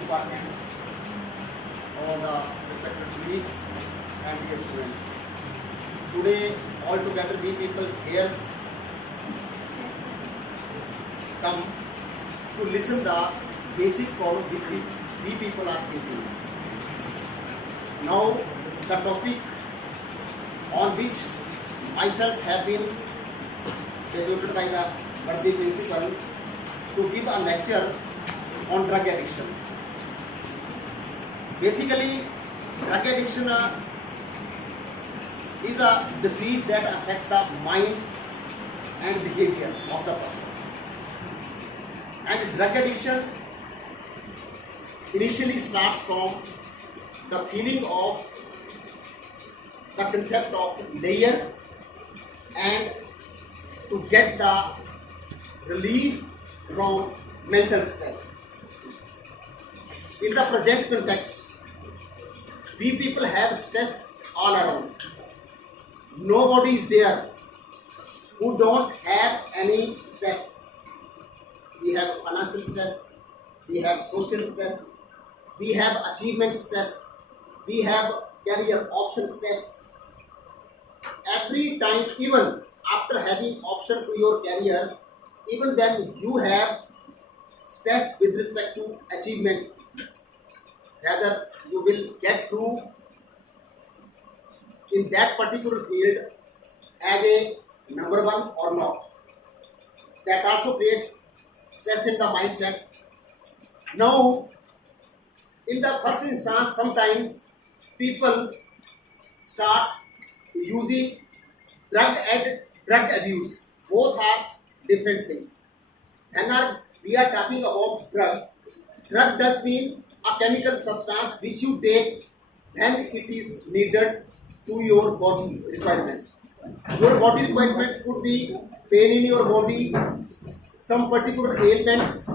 department, all the respected colleagues and dear students. Today, all together we people here come to listen the basic problem which we people are facing. Now, the topic on which myself have been deputed by the Bharti principal to give a lecture on drug addiction. Basically, drug addiction is a disease that affects the mind and behavior of the person. And drug addiction initially starts from the feeling of the concept of layer and to get the relief from mental stress. In the present context, we people have stress all around. Nobody is there who don't have any stress. We have financial stress, we have social stress, we have achievement stress, we have career option stress. Every time, even after having option to your career, even then you have stress with respect to achievement, whether you will get through in that particular field as a number one or not. That also creates stress in the mindset. Now, in the first instance, sometimes people start using drug and drug abuse. Both are different things. When we are talking about drug does mean a chemical substance which you take when it is needed to your body requirements. Your body requirements could be pain in your body, some particular ailments,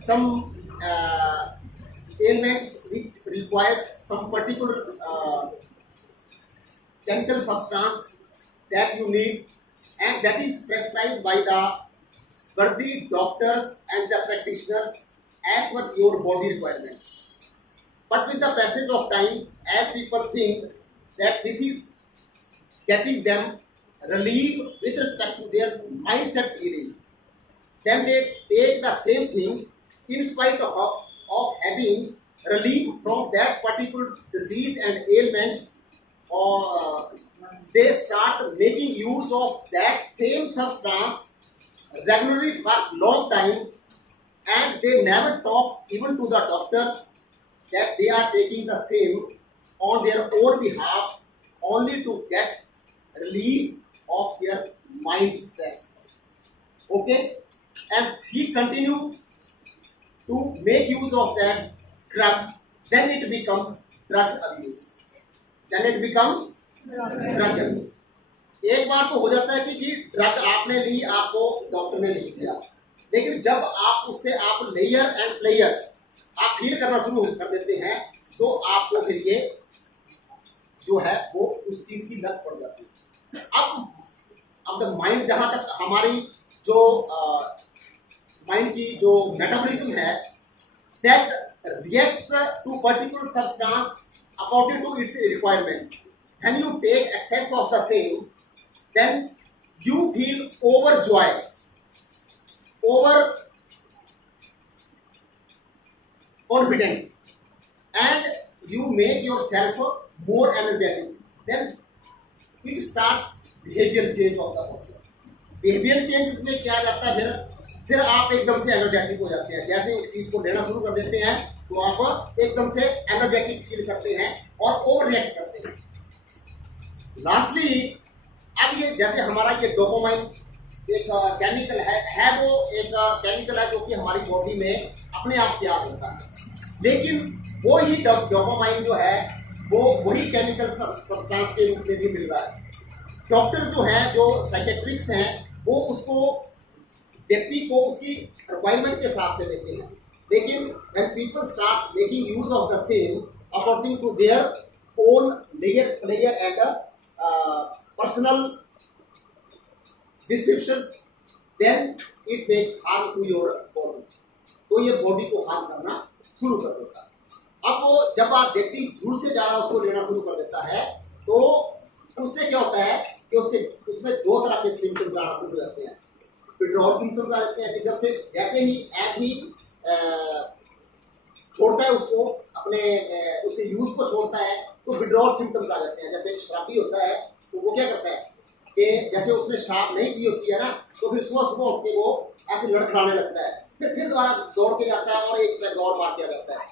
some ailments which require some particular chemical substance that you need, and that is prescribed by the worthy doctors and the practitioners as per your body requirement. But with the passage of time, as people think that this is getting them relief with respect to their mindset feeling, then they take the same thing in spite of having relief from that particular disease and ailments, or they start making use of that same substance regularly for long time, and they never talk even to the doctors that they are taking the same on their own behalf only to get relief of their mind stress. Okay? And he continue to make use of that drug, then it becomes drug abuse. Then it becomes drug abuse. एक बार तो हो जाता है कि जी drug आपने ली, आपको doctor ने लिख दिया, लेकिन जब आप उससे आप लेयर एंड प्लेयर आप फील करना शुरू कर देते हैं, तो आपको फिर ये जो है वो उस चीज की लत पड़ जाती है. अब द माइंड, जहां तक हमारी जो माइंड की जो मेटाबॉलिज्म है, that reacts to particular substance according to its requirement. When you take excess of the same, then you feel overjoy, over confident, and you make yourself more energetic. Then it starts behavior change of the person. Behavior change इसमें क्या जाता है, फिर आप एकदम से energetic हो जाते हैं. जैसे उस चीज को लेना शुरू कर देते हैं तो आप एकदम से एनर्जेटिक फील करते हैं और ओवर रिएक्ट करते हैं. लास्टली, अब ये जैसे हमारा ये डोपामाइन एक केमिकल है वो एक केमिकल है जो कि हमारी बॉडी में अपने आप तैयार होता है, लेकिन वो ही डोपामाइन जो है वो वही केमिकल सब्सटेंस के रूप में भी मिल रहा है. डॉक्टर जो हैं, जो साइकेट्रिक्स हैं, वो उसको व्यक्ति को उसकी रिक्वायरमेंट के हिसाब से देते हैं, लेकिन when people start making use of the same according to their own layer and personal descriptions, then it makes harm to your body. तो ये बॉडी को हार्म करना शुरू कर देता है। अब वो जब आप व्यक्ति झूठ से ज़्यादा उसको लेना शुरू कर देता है तो उससे क्या होता है कि उसमें दो तरह के सिम्टम्स आना शुरू हो जाते हैं। विड्रॉल सिम्टम्स आ जाते हैं कि जब से जैसे ही एज ही छोड़ता है उसको अपने उसे यूज को छोड़ता है तो विड्रॉल सिम्टम्स आ जाते हैं। जैसे शराबी होता है तो वो क्या करता है कि जैसे उसने शराब नहीं पी होती है ना तो फिर सुबह सुबह उठ के वो ऐसे लड़खड़ाने लगता है, फिर दोबारा दौड़ के जाता है और एक दौड़ मार के आ जाता है।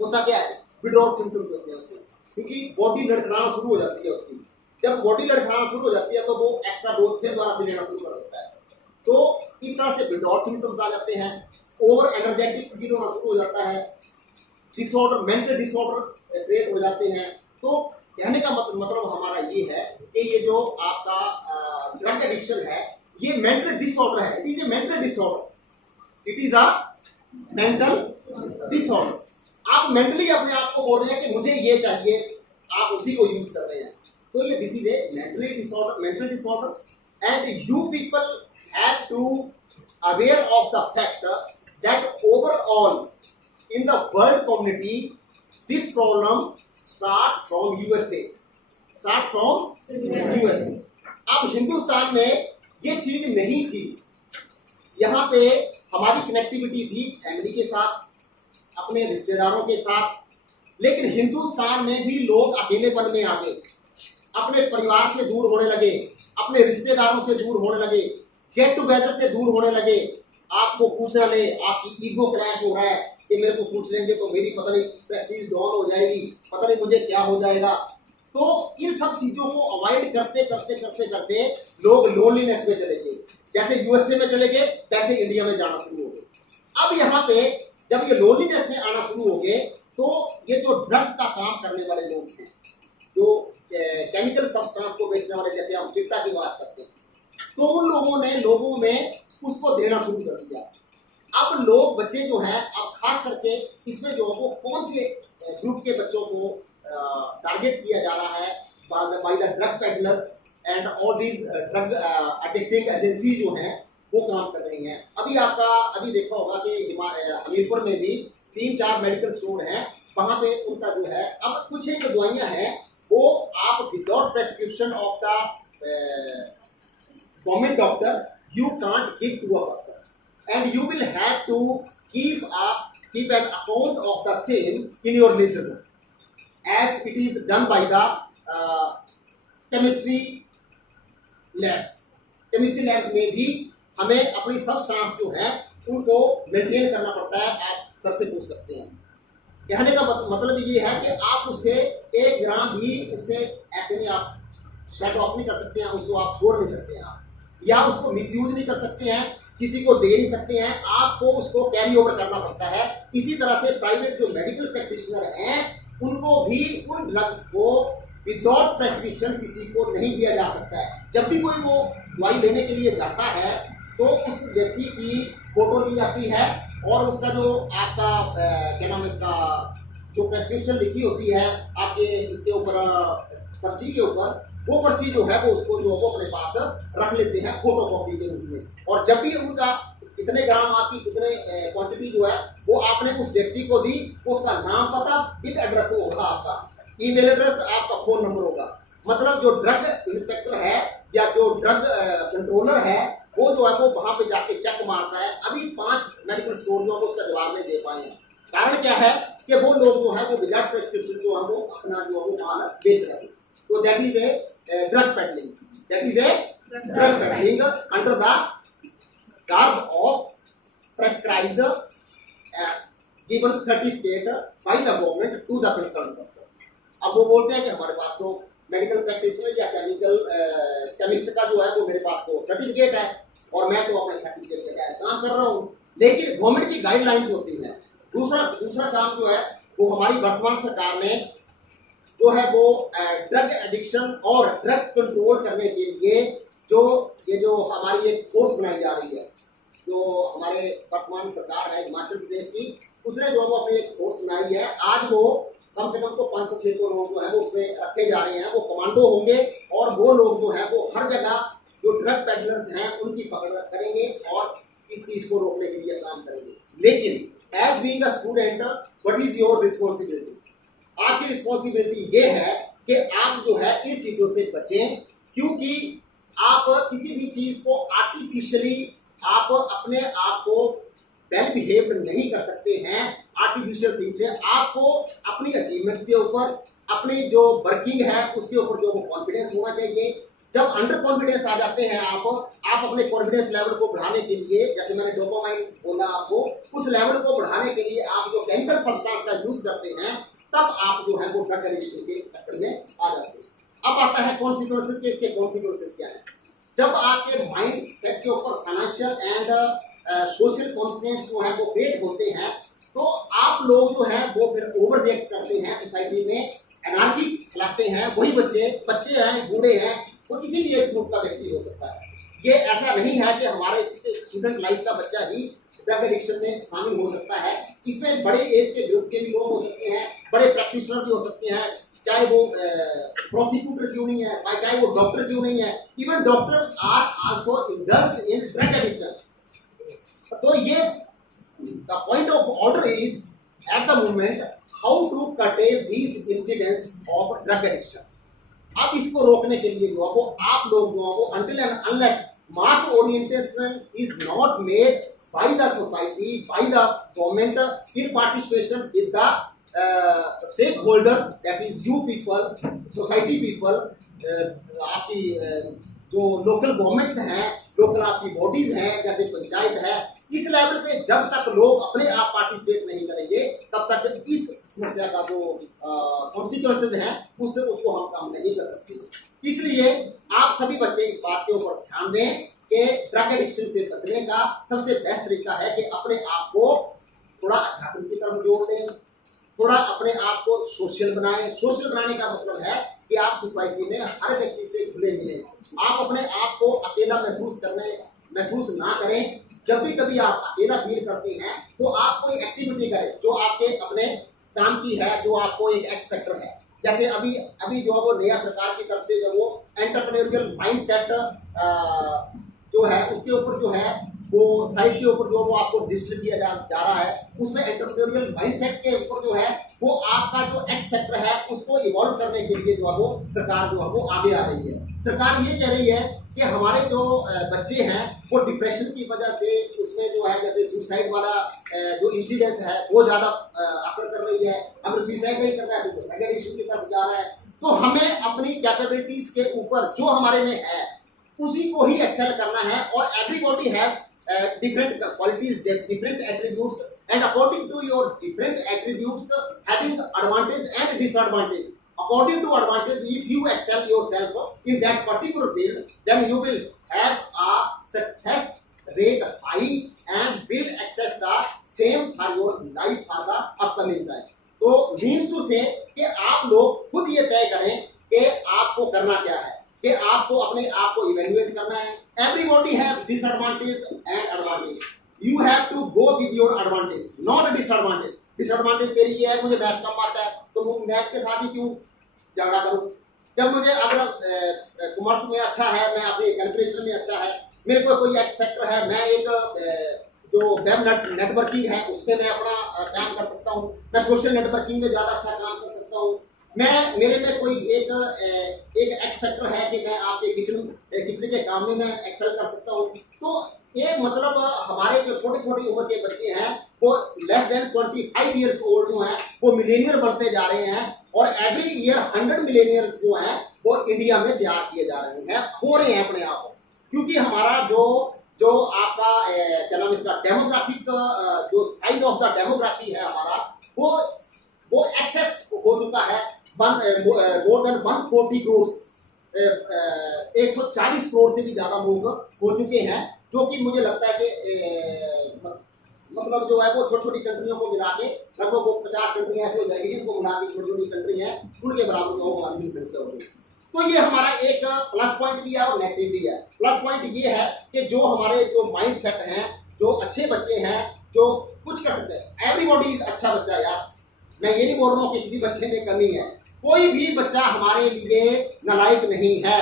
होता क्या है, विड्रॉल सिम्टम्स होते हैं उसको, क्योंकि बॉडी लड़खड़ाना शुरू हो जाती है उसकी। जब बॉडी लड़खड़ाना शुरू हो जाती है तो वो एक्स्ट्रा डोज फिर दोबारा से लेना शुरू कर देता है। तो इस तरह से विड्रॉल सिम्टम्स आ जाते हैं। ओवर एनर्जेटिक फील होना शुरू हो जाता है। डिसऑर्डर, मेंटल डिसऑर्डर क्रिएट हो जाते हैं। तो कहने का मतलब हमारा ये है कि ये जो आपका ड्रग एडिक्शन है ये मेंटल डिसऑर्डर है। It is a mental disorder, it is a mental disorder. आप मेंटली अपने आप को बोल रहे हैं कि मुझे ये चाहिए, आप उसी को यूज कर रहे हैं। तो ये this is a mental disorder and you people have to aware of the fact that overall in the world community this problem start from USA. अब हिंदुस्तान में ये चीज नहीं थी। यहाँ पे हमारी कनेक्टिविटी थी फैमिली के साथ, अपने रिश्तेदारों के साथ, लेकिन हिंदुस्तान में भी लोग अकेलेपन में आ गए, अपने परिवार से दूर होने लगे, अपने रिश्तेदारों से दूर होने लगे, गेट टुगेदर से दूर होने लगे। आपको पूछना ले, आपकी ईगो क्रैश हो रहा है कि मेरे को पूछ लेंगे तो मेरी पता नहीं प्रेस्टीज डाउन हो जाएगी, पता नहीं मुझे क्या हो जाएगा। तो इन सब चीजों को अवॉइड करते लोग लोनलीनेस में चले गए। जैसे यूएसए में चले गए वैसे इंडिया में जाना शुरू हो गए। अब यहाँ पे जब ये लोनलीनेस में आना शुरू हो गए तो ये जो ड्रग का काम करने वाले लोग हैं, जो केमिकल सब्सटेंस को बेचने वाले, जैसे हम चिट्टा की बात करते हैं, तो उन लोगों ने लोगों में उसको देना शुरू कर दिया। अब लोग बच्चे जो हैं, अब खास करके इसमें जो वो कौन से ग्रुप के बच्चों को टारगेट किया जा रहा है by the drug peddlers and all these drug addicting agency जो हैं वो काम कर रही हैं। अभी देखा होगा कि हमीरपुर में भी 3-4 मेडिकल स्टोर हैं, वहाँ पे उनका जो है अब कुछ एक दवाइयाँ हैं वो आप without prescription of the government doctor you can't give to a person and you will have to keep an account of the same in your ledger as it is done by the chemistry labs में भी हमें अपनी substance जो है उनको maintain करना पड़ता है। आप सर से पूछ सकते हैं। कहने का मतलब ये है कि आप उससे 1 ग्राम भी उससे ऐसे नहीं आप शेड ऑफ नहीं कर सकते हैं, उसको आप छोड़ नहीं सकते हैं आप, या उसको मिसयूज नहीं कर सकते हैं, किसी को दे नहीं सकते हैं, आपको उसको कैरी ओवर करना पड़ता है। इसी तरह से प्राइवेट जो मेडिकल प्रैक्टिशनर हैं उनको भी उन ड्रग्स को विदाउट प्रेस्क्रिप्शन किसी को नहीं दिया जा सकता है। जब भी कोई वो दवाई लेने के लिए जाता है तो उस व्यक्ति की फोटो ली जाती है और उसका जो आपका क्या नाम है इसका जो प्रेस्क्रिप्शन लिखी होती है आपके इसके ऊपर पर्ची के ऊपर, वो पर्ची जो है वो उसको जो वो अपने पास रख लेते हैं फोटो कॉपी के रूप में। और जब भी उनका कितने ग्राम आपकी कितने क्वांटिटी जो है वो आपने उस व्यक्ति को दी, उसका नाम पता विद एड्रेस होगा, आपका ईमेल एड्रेस, आपका फोन नंबर होगा। मतलब जो ड्रग इंस्पेक्टर है या जो ड्रग कंट्रोलर है वो जो है वो वहां पे जाके चेक मारता है। अभी 5 मेडिकल स्टोर जो है उसका जवाब नहीं दे पाए हैं। कारण क्या है कि वो लोग जो है वो विदाउट प्रेस्क्रिप्शन जो है वो अपना जो है वो माल बेच रहे हैं। So that is a drug peddling. That is a drug peddling under the garb of prescribed given certificate by the government to the concerned person. अब वो बोलते हैं कि हमारे पास तो मेडिकल प्रैक्टिशनर या केमिस्ट का जो है वो मेरे पास तो सर्टिफिकेट है और मैं तो अपने सर्टिफिकेट के तहत काम कर रहा हूँ, लेकिन गवर्नमेंट की गाइडलाइंस होती है। दूसरा काम जो है वो हमारी वर्तमान सरकार ने जो है वो ड्रग एडिक्शन और ड्रग कंट्रोल करने के लिए जो हमारी एक फोर्स बनाई जा रही है, जो हमारे वर्तमान सरकार है हिमाचल प्रदेश की, उसने जो वो अपनी एक फोर्स बनाई है। आज वो कम से कम तो 500-600 लोग जो है वो उसमें रखे जा रहे हैं। वो कमांडो होंगे और वो लोग जो है वो हर जगह जो ड्रग पेडलर्स हैं उनकी पकड़ करेंगे और इस चीज को रोकने के लिए काम करेंगे। लेकिन as being a student what is your responsibility? आपकी रिस्पॉन्सिबिलिटी ये है कि आप जो है इन चीजों से बचें, क्योंकि आप किसी भी चीज को आर्टिफिशियली आप अपने आप को वेल बिहेव नहीं कर सकते हैं। आर्टिफिशियल थिंग से आपको अपनी अचीवमेंट्स के ऊपर, अपनी जो वर्किंग है उसके ऊपर जो कॉन्फिडेंस होना चाहिए। जब अंडर कॉन्फिडेंस आ जाते हैं आप अपने कॉन्फिडेंस लेवल को बढ़ाने के लिए, जैसे मैंने डोपामाइन बोला आपको, उस लेवल को बढ़ाने के लिए आप जो केमिकल सब्सटेंस का यूज करते हैं, तब आप जो है वो ड्रग एडिक्शन के चक्कर में आ जाते हैं। अब आता है कॉन्सिक्वेंसेस के। इसके कॉन्सिक्वेंसेस क्या है? जब आपके माइंड सेट के ऊपर फाइनेंशियल एंड सोशल कॉन्स्टेंट्स जो है वो क्रिएट होते हैं, तो आप लोग जो है वो फिर ओवर रिएक्ट करते हैं, सोसाइटी में एनार्की फैलाते हैं। वही बच्चे हैं, बूढ़े हैं, वो किसी भी एज ग्रुप का व्यक्ति हो सकता है। ये ऐसा नहीं है कि हमारे स्टूडेंट लाइफ का बच्चा ही ड्रग एडिक्शन में शामिल हो सकता है। इसमें बड़े एज के ग्रुप के भी लोग हो सकते हैं, बड़े प्रैक्टिशनर भी हो सकते हैं, चाहे वो प्रोसिक्यूटर क्यों नहीं है, चाहे वो डॉक्टर क्यों नहीं है। Even doctor are also indulge in drug addiction. तो ये the point of order is at the moment how to curtail these incidents of drug addiction। अब इसको रोकने के लिए जो है वो आप लोग जो है वो until and unless mass orientation is not made by the society, by the government in participation with the stakeholders, that is you people, society people, आपकी जो लोकल गवर्नमेंट्स हैं, लोकल आपकी बॉडीज हैं जैसे पंचायत है, इस लेवल पे जब तक लोग अपने आप पार्टिसिपेट नहीं करेंगे, तब तक इस समस्या का जो कॉन्सिक्वेंसेज हैं उसको हम कम नहीं कर सकते। इसलिए आप सभी बच्चे इस बात के ऊपर ध्यान दें कि ड्रग एडिक्शन से बचने का सबसे बेस्ट तरीका है कि अपने आप को थोड़ा अध्यात्म की तरफ जोड़ दें, थोड़ा अपने आप को सोशल बनाएं। सोशल बनाने का मतलब है कि आप सोसाइटी में हर व्यक्ति से घुले मिले, आप अपने आप को अकेला महसूस ना करें। जब भी कभी आप अकेला फील करते हैं तो आप कोई एक्टिविटी करें जो आपके अपने काम की है, जो आपको एक एक्स फैक्टर है। जैसे अभी जो है वो नया सरकार की तरफ से जो वो एंटरप्रेन्योरियल माइंडसेट जो है उसके ऊपर जो है वो साइट के ऊपर जो वो आपको रजिस्टर किया जा रहा है, उसमें एंटरप्रेन्योरियल माइंडसेट के ऊपर जो है वो आपका जो एक्स फैक्टर है उसको इवॉल्व करने के लिए जो है वो सरकार जो है वो आगे आ रही है। सरकार ये कह रही है कि हमारे जो बच्चे हैं वो डिप्रेशन की वजह से उसमें जो है जैसे सुसाइड वाला जो इंसिडेंस है वो ज़्यादा अकर कर रही है। अगर सुसाइड नहीं कर रहा है तो ड्रग एडिक्शन की तरफ जा रहा है। तो हमें अपनी कैपेबिलिटीज के ऊपर जो हमारे में है उसी को ही एक्सेल करना है। और everybody has different qualities, different attributes, and according to your different attributes having advantage and disadvantage. According to advantage, if you excel yourself in that particular field, then you will have a success rate high and will access the same for your life for the upcoming time. तो means to say कि आप लोग खुद ये तय करें कि आपको करना क्या है, कि आपको अपने आप को इवेल्युएट करना है। Everybody have disadvantage and advantage. You have to go with your advantage, not disadvantage. Disadvantage मेरी ये है मुझे मैथ कम आता है तो मैं मैथ के साथ ही क्यों झगड़ा करूं। जब मुझे अगर कॉमर्स में अच्छा है, मैं अपनी कैलकुलेशन में अच्छा है, मेरे को कोई एक्स फैक्टर है, मैं एक जो वेब नेटवर्किंग है उसमें मैं अपना काम कर सकता हूँ, मैं सोशल नेटवर्किंग में ज़्यादा अच्छा काम कर सकता हूँ, मेरे में कोई एक एक्स फैक्टर है कि मैं आपके किचन के काम में मैं एक्सेल कर सकता हूँ। तो ये मतलब हमारे जो छोटी उम्र के बच्चे हैं वो लेस देन 25 ईयर्स ओल्ड जो हैं वो मिलेनियर बनते जा रहे हैं। और एवरी ईयर 100 मिलेनियर्स जो हैं वो इंडिया में तैयार किए जा रहे हैं, हो रहे हैं अपने आप। क्योंकि हमारा जो आपका क्या नाम इसका डेमोग्राफिक जो साइज ऑफ द डेमोग्राफी है हमारा वो एक्सेस हो चुका है। मोर देन 140 करोड़ 140 करोड़ से भी ज्यादा लोग हो चुके हैं, जो कि मुझे लगता है कि मतलब जो है वो छोटी कंट्रियों को मिला के लगभग वो 50 कंट्रियां ऐसे हो जाएगी जिनको मिला के छोटी कंट्री हैं उनके बराबर में हमारी संख्या होगी। तो ये हमारा एक प्लस पॉइंट भी है और नेगेटिव भी है। प्लस पॉइंट ये है कि जो हमारे जो माइंड सेट हैं, जो अच्छे बच्चे हैं, जो कुछ कर सकते हैं, एवरीबॉडी इज अच्छा बच्चा यार। मैं ये नहीं बोल रहा हूँ कि किसी बच्चे में कमी है, कोई भी बच्चा हमारे लिए नालायक नहीं है।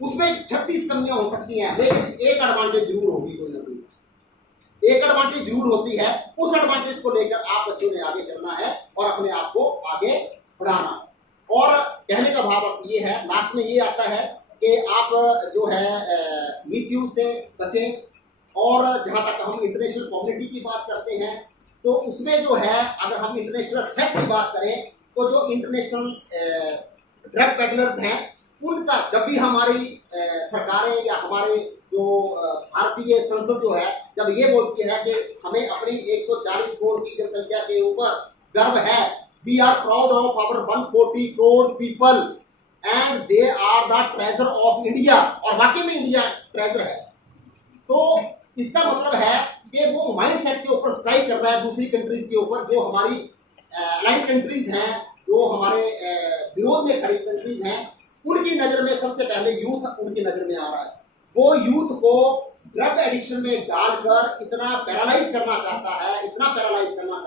उसमें 36 कमियां हो सकती हैं लेकिन एक एडवांटेज जरूर होगी, कोई ना कोई एक एडवांटेज जरूर होती है, उस एडवांटेज को लेकर आप बच्चों ने आगे चलना है और अपने आप को आगे बढ़ाना है। और कहने का भाव ये है, लास्ट में ये आता है कि आप जो है मिसयूज से बचें। और जहाँ तक हम इंटरनेशनल कम्युनिटी की बात करते हैं तो उसमें जो है, अगर हम इंटरनेशनल थ्रेट की बात करें तो जो इंटरनेशनल ड्रग पेडलर्स हैं उनका जब भी हमारी सरकारें या हमारे जो भारतीय संसद जो है जब ये बोलती है कि हमें अपनी 140 करोड़ की जनसंख्या के ऊपर गर्व है, we are proud of our 140 crore people and they are the treasure of India, और वाकई में इंडिया ट्रेजर है, तो इसका मतलब है कि वो माइंड सेट के ऊपर स्ट्राइक कर रहा है दूसरी कंट्रीज के ऊपर, जो हमारी अलाइड कंट्रीज हैं, जो हमारे विरोध में खड़ी कंट्रीज हैं, उनकी नज़र में सबसे पहले यूथ उनकी नज़र में आ रहा है। वो यूथ को ड्रग एडिक्शन में डालकर इतना पैरालाइज करना चाहता है, इतना पैरालाइज करना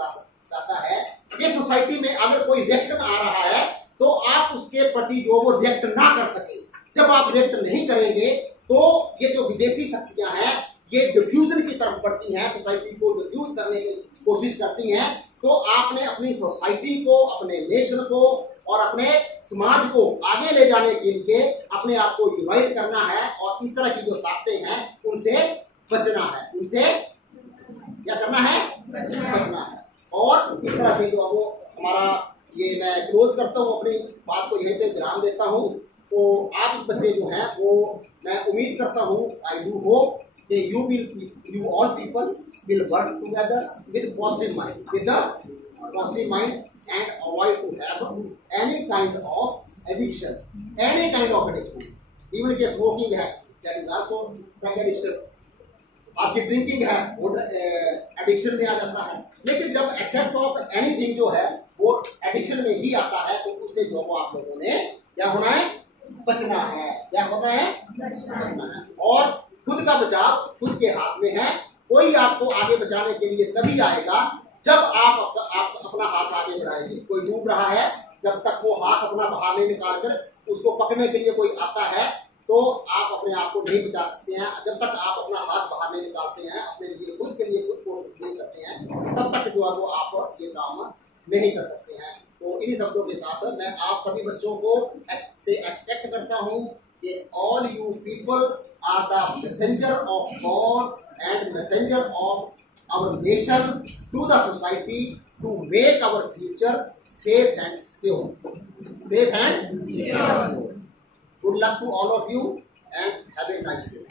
चाहता है कि सोसाइटी में अगर कोई रिएक्शन आ रहा है तो आप उसके प्रति जो वो रिएक्ट ना कर सके। जब आप रिएक्ट नहीं करेंगे तो ये जो विदेशी शक्तियां हैं ये डिफ्यूजन की तरफ बढ़ती हैं, सोसाइटी को डिफ्यूज करने की कोशिश करती हैं। तो आपने अपनी सोसाइटी को, अपने नेशन को और अपने समाज को आगे ले जाने के लिए अपने आप को यूनाइट करना है और इस तरह की जो ताकतें हैं उनसे बचना है, उनसे क्या करना है, बचना है। और इस तरह से जो वो हमारा ये मैं क्लोज करता हूँ, अपनी बात को यहीं पे विराम देता हूँ। तो आप बच्चे जो हैं वो मैं उम्मीद करता हूँ, आई डू होप कि you all people will work together with positive mind and avoid to have any kind of addiction, even if smoking है, that is also drug addiction, आपकी ड्रिंकिंग है वो एडिक्शन में आ जाता है। लेकिन जब एक्सेस ऑफ एनीथिंग जो है वो एडिक्शन में ही आता है तो उससे जो वो आप लोगों ने क्या होना है, बचना है। क्या होता है, बचना है। और खुद का बचाव खुद के हाथ में है। कोई आपको आगे बचाने के लिए तभी आएगा जब आप अपना हाथ आगे बढ़ाएंगे। कोई डूब रहा है, जब तक वो हाथ अपना बाहर नहीं निकाल कर उसको पकड़ने के लिए कोई आता है तो आप अपने आप को नहीं बचा सकते हैं। जब तक आप अपना हाथ बाहर नहीं निकालते हैं, अपने लिए खुद के लिए खुद को नहीं करते हैं, तब तक जो है वो आप ये काम नहीं कर सकते हैं। तो इन्हीं शब्दों के साथ मैं आप सभी बच्चों को से एक्सपेक्ट करता हूँ कि all you people are the messenger of God and messenger of our nation to the society to make our future safe and secure. Safe and secure. Good luck to all of you and have a nice day.